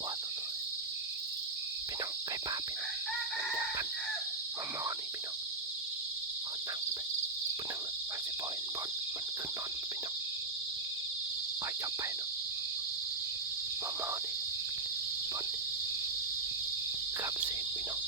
กว่าตัวพี่น้องไก่ป่าพี่น้องมันอยากกันมอนี่พี่น้องเขานั่งไปปุ่นนึงมาสิบอยบอลมันขึ้นนอนพี่น้องคอยจับไปเนาะมอนี่บอลขับเสียงพี่น้อง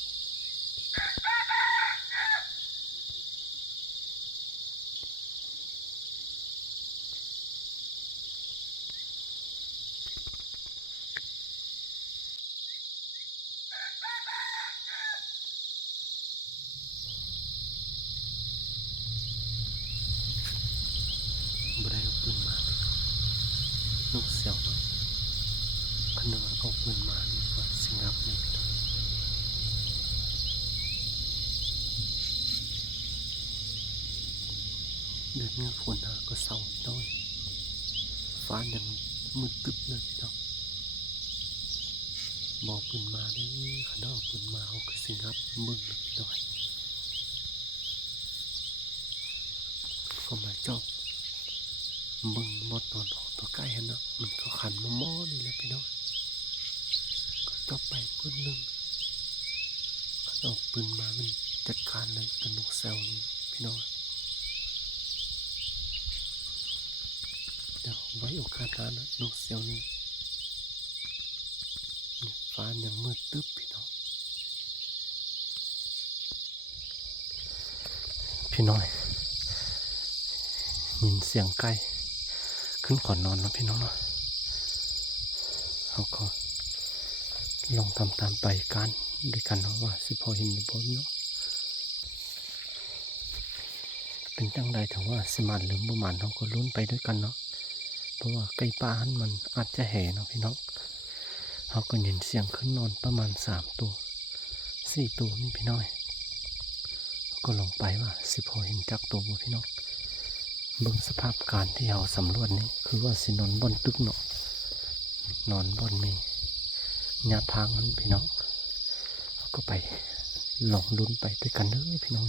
บ่ได้เอาปืนมาลูกเสียวเนาะคันนึงเอาปืนมานี่ก็สิงับเลยพี่น้องเดือนนี้ฝนก็เศร้าน้อยฟ้ายังมืดตึ๊บเลยพี่น้องบอกปืนมาได้คันเอาปืนมาเขาก็สิงับมึงเลยพี่น้องก็มาจ้องมึงมดตอนออกตัวใกล้เห็นเนาะมันก็ขันมอนี่แหละพี่น้องก็จบไปปืนหนึ่งคันเอาปืนมามันจัดการเลยกับนกแซวนี่พี่น้องเดี๋ยวไว้โอกาสหน้านะนกแซวนี่ฟ้ายังมืดตึ๊บพี่น้องยินเสียงไก่ขึ้นก่อนนอนนะพี่น้องเนาะเขาก็ลองทำตามไปกันด้วยกันเนาะว่าสิพอเห็นหรือเปล่าเนาะเป็นจังใดถึงว่าสิมันหรือบ่มันเขาก็ลุ้นไปด้วยกันเนาะเพราะว่าไก่ป่ามันอาจจะแห่เนาะพี่น้องเขาก็ยินเสียงขึ้นนอนประมาณ3 ตัว4 ตัวนี่พี่น้อยก็ลงไปว่าสิพอเห็นจักตัวบ่พี่น้องเบิ่งสภาพการที่เราสำรวจนี้คือว่าสินอนบนตึกเนาะนอนบนมีหญ้าทางนั้นพี่น้องก็ไปลองลุ้นไปด้วยกันเลยพี่น้อง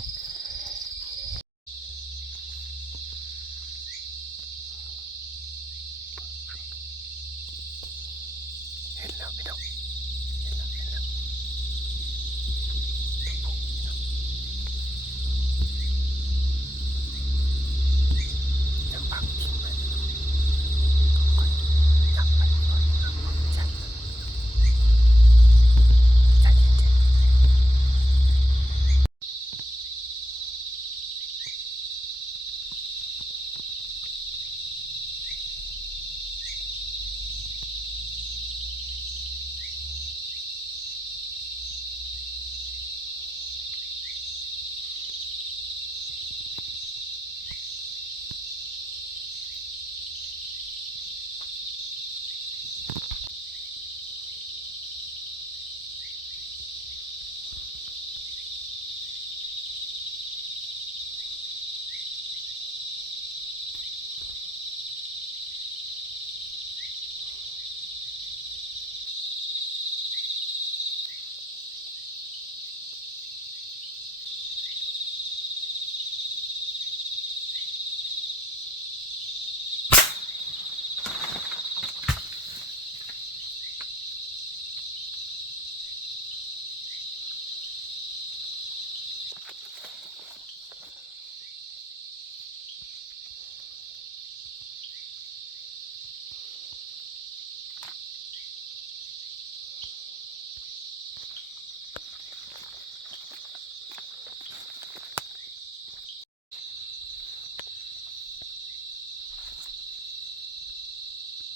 เห็นแล้วพี่น้องเห็นแล้วยังปักกิ่งไปค่อยยักไปก่อนใจเย็น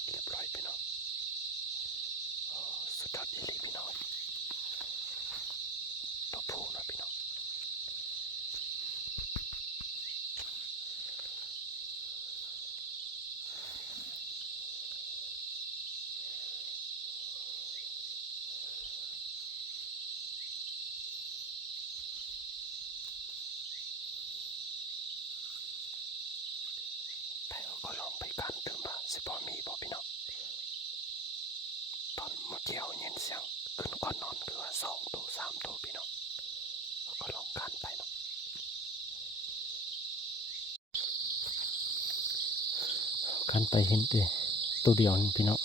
เรียบร้อยพี่น้องสุดยอดอีหลีพี่น้องตัวผู้นะพี่น้องแต่ก็ลองไปกันถึงว่าสิพอมีบ่พี่น้องตอนเมื่อกี้เอายินเสียงขึ้นก่อนนอนคือว่า2 ตัว 3 ตัวพี่น้องก็ลองกันไปเนาะกันไปเห็นตัวเดียวนี่พี่น้อง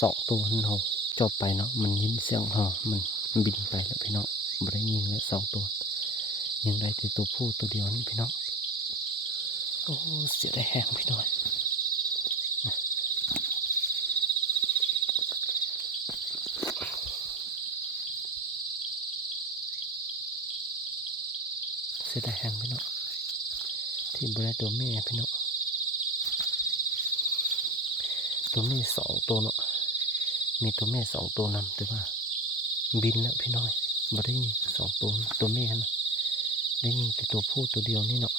2ตัวนั่นเราจบไปเนาะมันยินเสียงเฮามันบินไปแล้วพี่น้องบ่ได้ยินแล้ว2ตัวยังได้แต่ตัวผู้ตัวเดียวนี่พี่น้องโอ้เสียดายแห้งพี่น้องเสียดายแห้งพี่น้องที่บ่ได้ตัวแม่พี่น้องตัวแม่2ตัวเนาะมีตัวแม่2ตัวนำแต่ว่าบินแล้วพี่น้อยบ่ได้ยิน2ตัวแม่นะได้ยินแต่ตัวผู้ตัวเดียวนี่เนาะ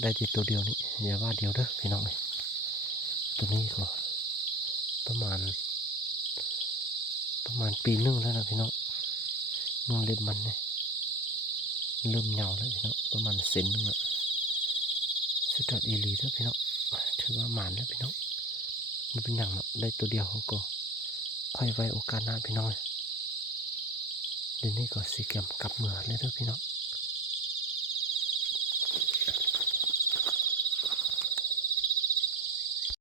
ได้แต่ตัวเดียวนี่อย่าว่าเดียวเด้อพี่น้องเลยตัวนี้ก็ประมาณปีนึงแล้วนะพี่น้องนุ่งเล็บมันเนี่ยเริ่มเหงาแล้วพี่น้องประมาณเซนนึงอะสุดยอดอีหลีแล้วพี่น้องถือว่าหมานแล้วพี่น้องมันเป็นอย่างเนาะได้ตัวเดียวเขาก็ค่อยไว้โอกาสหน้าพี่น้องเดี๋ยวนี้ก็สีเกมกลับเมือเลยเด้อพี่น้อง